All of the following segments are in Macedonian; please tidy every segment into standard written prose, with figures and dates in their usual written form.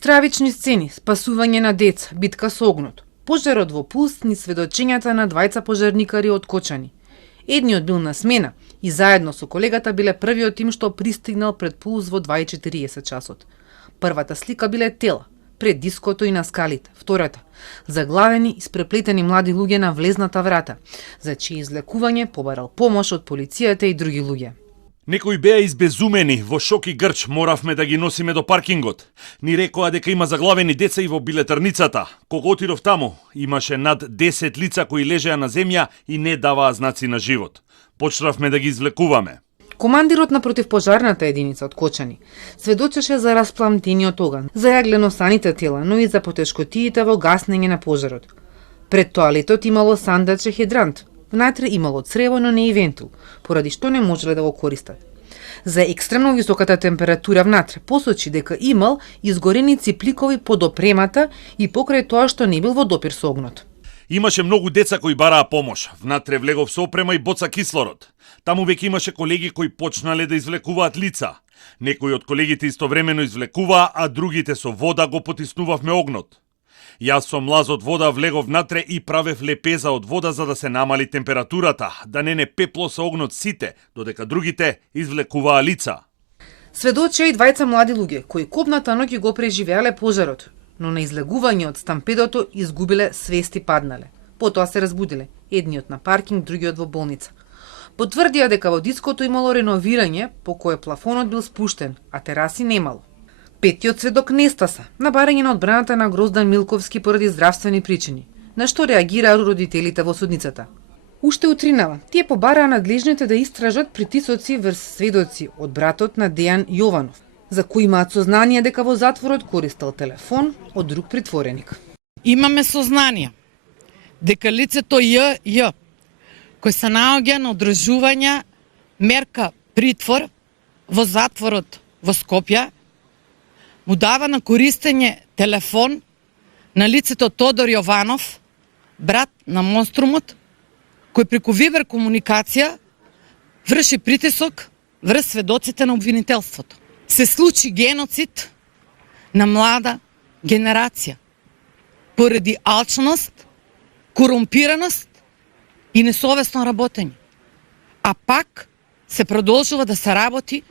Стравични сцени, спасување на деца, битка со огнот. Пожарот во Пулс ни сведочењата на двајца пожарникари од Кочани. Едниот бил на смена и заедно со колегата биле првиот тим што пристигнал пред Пулс во 2:40 часот. Првата слика биле тела, пред диското и на скалите. Втората, заглавени и спреплетени млади луѓе на влезната врата, за чие излекување побарал помош од полицијата и други луѓе. Некои беа избезумени, во шок и грч моравме да ги носиме до паркингот. Ни рекоа дека има заглавени деца и во билетарницата. Кога отидов таму, имаше над 10 лица кои лежеа на земја и не даваа знаци на живот. Почнавме да ги извлекуваме. Командирот на противпожарната единица од Кочани сведочеше за распламтениот оган, за јагленосаните тела, но и за потешкотиите во гаснење на пожарот. Пред тоалетот имало сандаче хидрант. Внатре имало црево, но не и вентил, поради што не можеле да го користат. За екстремно високата температура внатре посочи дека имал изгорени ципликови под опремата и покрај тоа што не бил во допир со огнот. Имаше многу деца кои бараа помош. Внатре влегов со опрема и боца кислород. Таму веќе имаше колеги кои почнале да извлекуваат лица. Некои од колегите истовремено извлекуваа, а другите со вода го потиснувавме огнот. Јас со млаз од вода влегов внатре и правев лепеза од вода за да се намали температурата, да не пепло со огнот сите, додека другите извлекуваа лица. Сведочеа и двајца млади луѓе кои копната ноќ го преживеале пожарот, но на излегување од стампедото изгубиле свест и паднале. Потоа се разбудиле, едниот на паркинг, другиот во болница. Потврдија дека во диското имало реновирање по кое плафонот бил спуштен, а тераси немало. Петтиот сведок нестаса, на барање на одбраната на Гроздан Милковски поради здравствени причини, на што реагираа родителите во судницата. Уште утринава, тие побараа надлежните да истражат притисоци врз сведоци од братот на Дејан Јованов, за кои имаат сознание дека во затворот користел телефон од друг притвореник. Имаме сознание дека лицето Ј, кој се наоѓа на одржување мерка притвор во затворот во Скопје, му дава на користење телефон на лицето Тодор Јованов, брат на монструмот, кој преку вибер комуникација врши притисок врз сведоците на обвинителството. Се случи геноцид на млада генерација поради алчност, корумпираност и несовесно работење. А пак се продолжува да се работи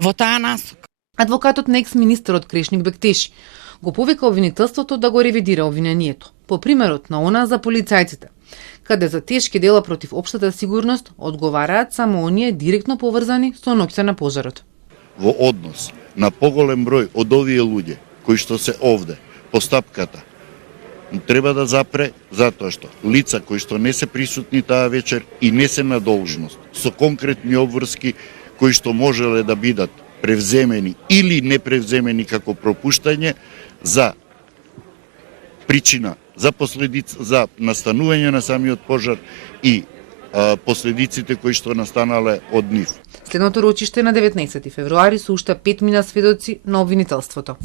во таа насока. Адвокатот на екс-министерот Крешник Бектеши го повика обвинителството да го ревидира обвинението, по примерот на она за полицајците, каде за тешки дела против општата сигурност одговараат само оние директно поврзани со ноќта на пожарот. Во однос на поголем број од овие луѓе кои што се овде, постапката треба да запре затоа што лица кои што не се присутни таа вечер и не се на должност, со конкретни обврски кои што можеле да бидат превземени или не превземени како пропуштање за причина, за последица, за настанување на самиот пожар и последиците кои што настанале од нив. Следното рочиште на 19 февруари со уште 5 мина сведоци на обвинителството.